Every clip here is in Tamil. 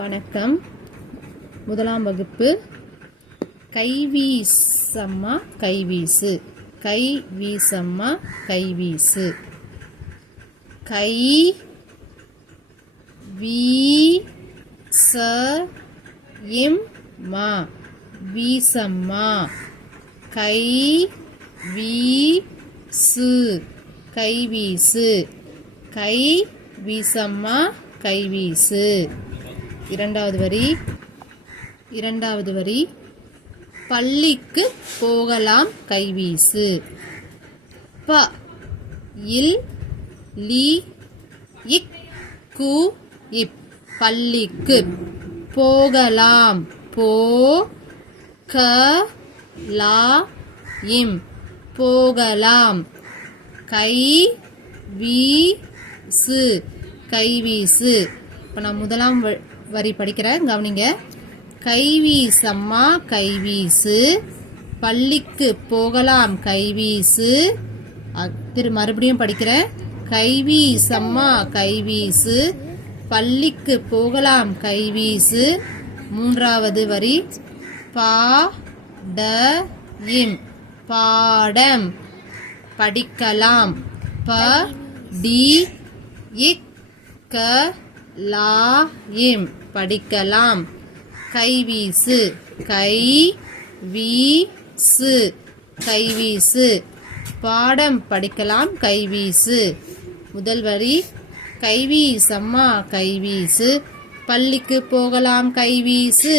வணக்கம். முதலாம் வகுப்பு. கைவீசம்மா கைவீசு. கை வீசம்மா கைவீசு. கை வீ ச இம் மா வீசம்மா. கை வீ சு கைவீசு. கை வீசம்மா கைவீசு. இரண்டாவது வரி. இரண்டாவது வரி. பள்ளிக்கு போகலாம் கைவீசு. ப. இல் லி. இக். கு. இப். பள்ளிக்கு போகலாம். போ. க. லா. இம். போகலாம். கை வீ சு கைவீசு. இப்போ நான் முதலாம் வ- வரி படிக்கிறேன் கவனிங்க. கைவீசம்மா கைவீசு. பள்ளிக்கு போகலாம் கைவீசு. திரு மறுபடியும் படிக்கிறேன். கைவீசம்மா கைவீசு. பள்ளிக்கு போகலாம் கைவீசு. மூன்றாவது வரி. பா ட இம் பாடம். படிக்கலாம். ப டி இக் க லா இம். படிக்கலாம். கைவீசு கை வீசு. கைவீசு பாடம் படிக்கலாம் கைவீசு முதல் வரி கைவீசம்மா கைவீசு பள்ளிக்கு போகலாம் கைவீசு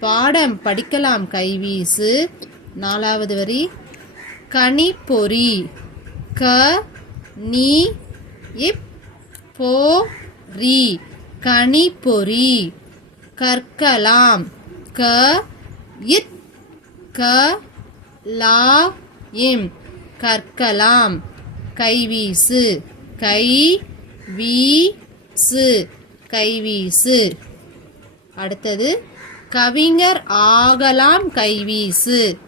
பாடம் படிக்கலாம் கைவீசு நாலாவது வரி கனிப்பொறி க நீ இப் போ ரீ கனிப்பொறி கற்கலாம். க இத் க லா இம். கற்கலாம். கைவீசு. கை வீசு கைவீசு. அடுத்தது கவிஞர் ஆகலாம் கைவீசு.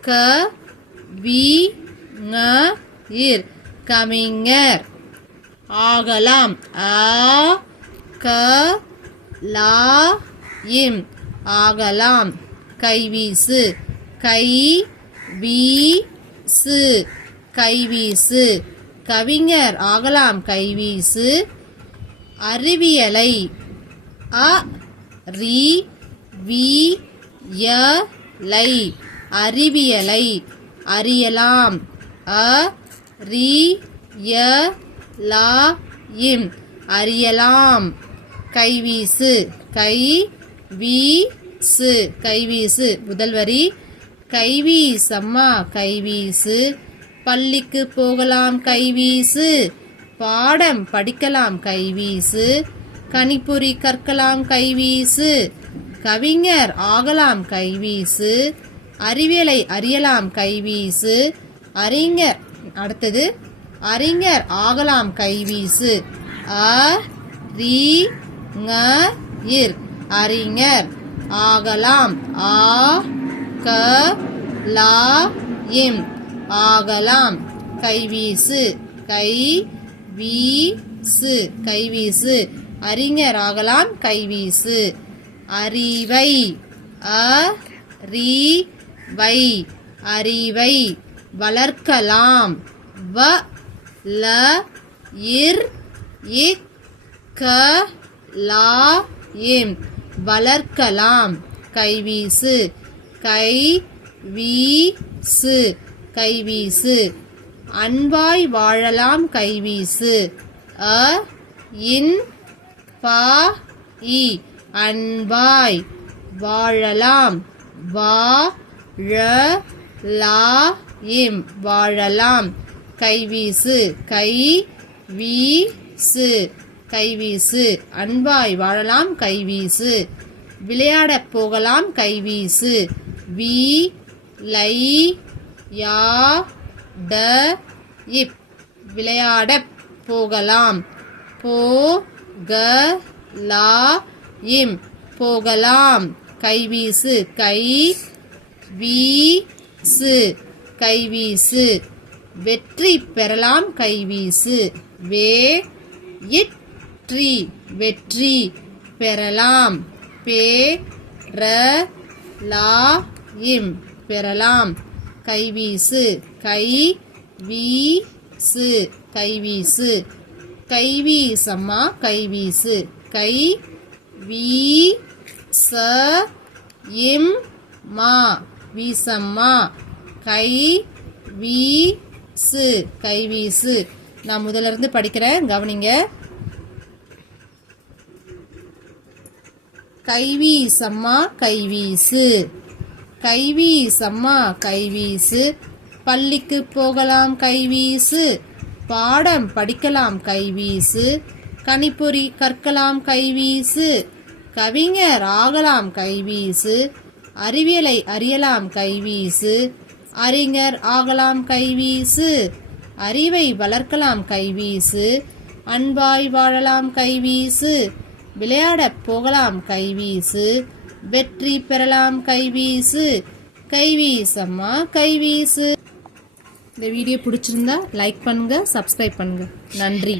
க வி ங இர். கவிஞர் ஆகலாம். ஆ க லா இம். ஆகலாம். கைவீசு கை வீசு. கைவீசு கவிஞர். ஆகலாம். கைவீசு அறிவியலை. அ ரி வி ய லை. அறிவியலை. அறியலாம். அ ரி ய லா இம். அறியலாம். கைவீசு. கை வீசு கைவீசு. முதல் வரி. கைவீசம்மா கைவீசு. பள்ளிக்கு போகலாம் கைவீசு. பாடம் படிக்கலாம் கைவீசு. கணிப்பொறி கற்கலாம் கைவீசு. கவிஞர் ஆகலாம் கைவீசு. அறிவியலை அறியலாம் கைவீசு. அறிஞர் அடுத்தது அறிஞர் ஆகலாம் கைவீசு. அ ரி இர் அறிஞர் ஆகலாம். ஆ க லா இம். ஆகலாம். கைவீசு கை வீசு கைவீசு. அறிஞர் ஆகலாம் கைவீசு. அறிவை அ ரி வை அறிவை வளர்க்கலாம். வ ல இர் இ க லா இம். வளர்க்கலாம். கைவீசு. கை வீசு கைவீசு. அன்பாய் வாழலாம் கைவீசு. அ இன் பா இ. அன்பாய் வாழலாம். வா ழ லா இம். வாழலாம். கைவீசு. கை வீசு கைவீசு. அன்பாய் வாழலாம் கைவீசு. விளையாடப் போகலாம் கைவீசு. வி லை யா ட இப். விளையாடப் போகலாம். போ க லா இம். போகலாம். கைவீசு கை வீசு. கைவீசு. வெற்றி பெறலாம் கைவீசு. Way it. வெற்றி வெற்றி பெறலாம். பே ர லா இம். பெறலாம். கைவீசு கை வீசு கைவீசு. கைவீசம்மா கைவீசு. கை வீ ச இம் மா வீசம்மா. கை வீசு கைவீசு. நான் முதலிருந்து படிக்கிறேன் கவனிங்க. கைவீசம்மா கைவீசு. கைவீசம்மா கைவீசு. பள்ளிக்கு போகலாம் கைவீசு. பாடம் படிக்கலாம் கைவீசு. கணிப்பொறி கற்கலாம் கைவீசு. கவிஞர் ஆகலாம் கைவீசு. அறிவியலை அறியலாம் கைவீசு. அறிஞர் ஆகலாம் கைவீசு. அறிவை வளர்க்கலாம் கைவீசு. அன்பாய் வாழலாம் கைவீசு. விளையாடப் போகலாம் கைவீசு வெற்றி பெறலாம் கைவீசு கைவீசம்மா கைவீசு இந்த வீடியோ பிடிச்சிருந்தா லைக் பண்ணுங்க சப்ஸ்கிரைப் பண்ணுங்க. நன்றி.